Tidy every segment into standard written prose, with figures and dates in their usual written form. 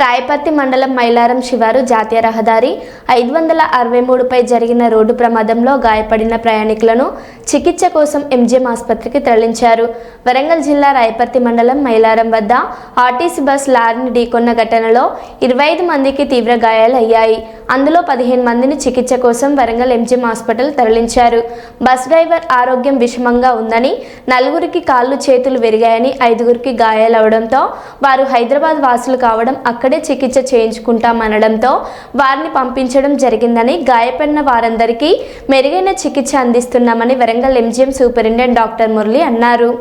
రాయపర్తి మండలం మైలారం శివారు జాతీయ రహదారి 563పై జరిగిన రోడ్డు ప్రమాదంలో గాయపడిన ప్రయాణికులను చికిత్స కోసం ఎంజీఎం ఆసుపత్రికి తరలించారు. వరంగల్ జిల్లా రాయపర్తి మండలం మైలారం వద్ద ఆర్టీసీ బస్ లారీని ఢీకొన్న ఘటనలో 25 మందికి తీవ్ర గాయాలయ్యాయి. అందులో 15 మందిని చికిత్స కోసం వరంగల్ ఎంజీఎం హాస్పిటల్ తరలించారు. బస్ డ్రైవర్ ఆరోగ్యం విషమంగా ఉందని, 4గురికి కాళ్ళు చేతులు విరిగాయని, 5గురికి గాయాలవడంతో వారు హైదరాబాద్ వాసులు కావడం అక్కడే చికిత్స చేయించుకుంటామనడంతో వారిని పంపించడం జరిగిందని, గాయపడిన వారందరికీ మెరుగైన చికిత్స అందిస్తున్నామని Warangal MGM superintendent doctor Murali అన్నారు.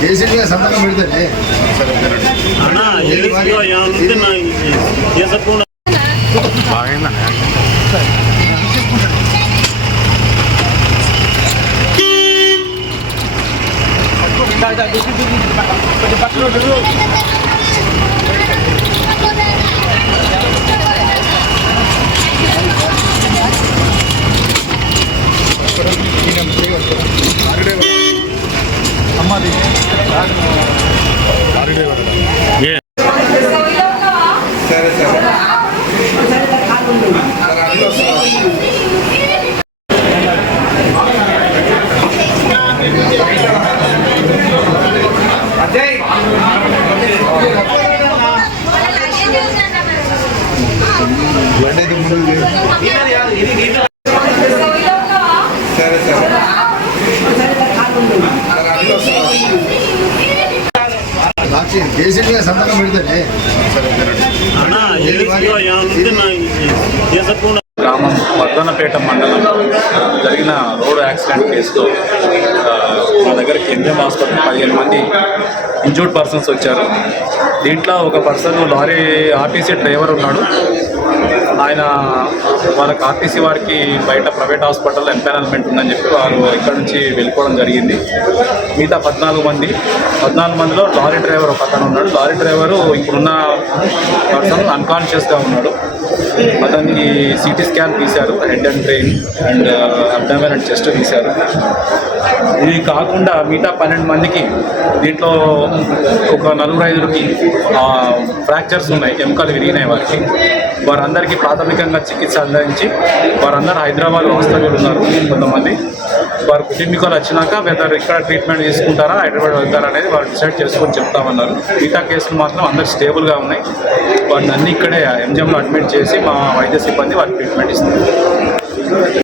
కేసీఆర్ సంతకం పెడతానే కేసీఆర్ సంతకం పెడతానే గ్రామం వర్ధనపేట మండలం జరిగిన రోడ్ యాక్సిడెంట్ కేసులో మా దగ్గరికి ఎంజీఎం హాస్పిటల్ 15 మంది ఇంజూర్డ్ పర్సన్స్ వచ్చారు. దీంట్లో ఒక పర్సన్ లారీ ఆర్టీసీ డ్రైవర్ ఉన్నాడు. ఆయన వాళ్ళకి ఆర్టీసీ వారికి బయట ప్రైవేట్ హాస్పిటల్లో ఎంపానల్మెంట్ ఉందని చెప్పి వారు ఇక్కడ నుంచి వెళ్ళిపోవడం జరిగింది. మిగతా 14 మందిలో లారీ డ్రైవర్ ఒక అతను ఉన్నాడు. లారీ డ్రైవరు ఇప్పుడున్న పర్సన్ అన్కాన్షియస్గా ఉన్నాడు. అతనికి సిటీ స్కాన్ తీశారు, head and brain and abdomen and chest తీశారు. ఇది కాకుండా మిగతా 12 మందికి దీంట్లో ఒక 4-5కి ఫ్రాక్చర్స్ ఉన్నాయి, ఎముకలు విరిగినాయి వారికి. వారందరికీ ప్రాథమికంగా చికిత్స అందించి వారందరూ హైదరాబాద్ హాస్పిటల్ ఉన్నారు. కొంతమంది వారు కుటుంబీకులు వచ్చినాక వెదర్ ఇక్కడ ట్రీట్మెంట్ తీసుకుంటారా హైదరాబాద్ వెళ్తారా అనేది వారు డిసైడ్ చేసుకొని చెప్తామన్నారు. మిగతా కేసులు మాత్రం అందరు స్టేబుల్గా ఉన్నాయి. వారిని అన్ని ఇక్కడే ఎంజీఎంలో అడ్మిట్ చేసి మా వైద్య సిబ్బంది వారికి ట్రీట్మెంట్ ఇస్తారు.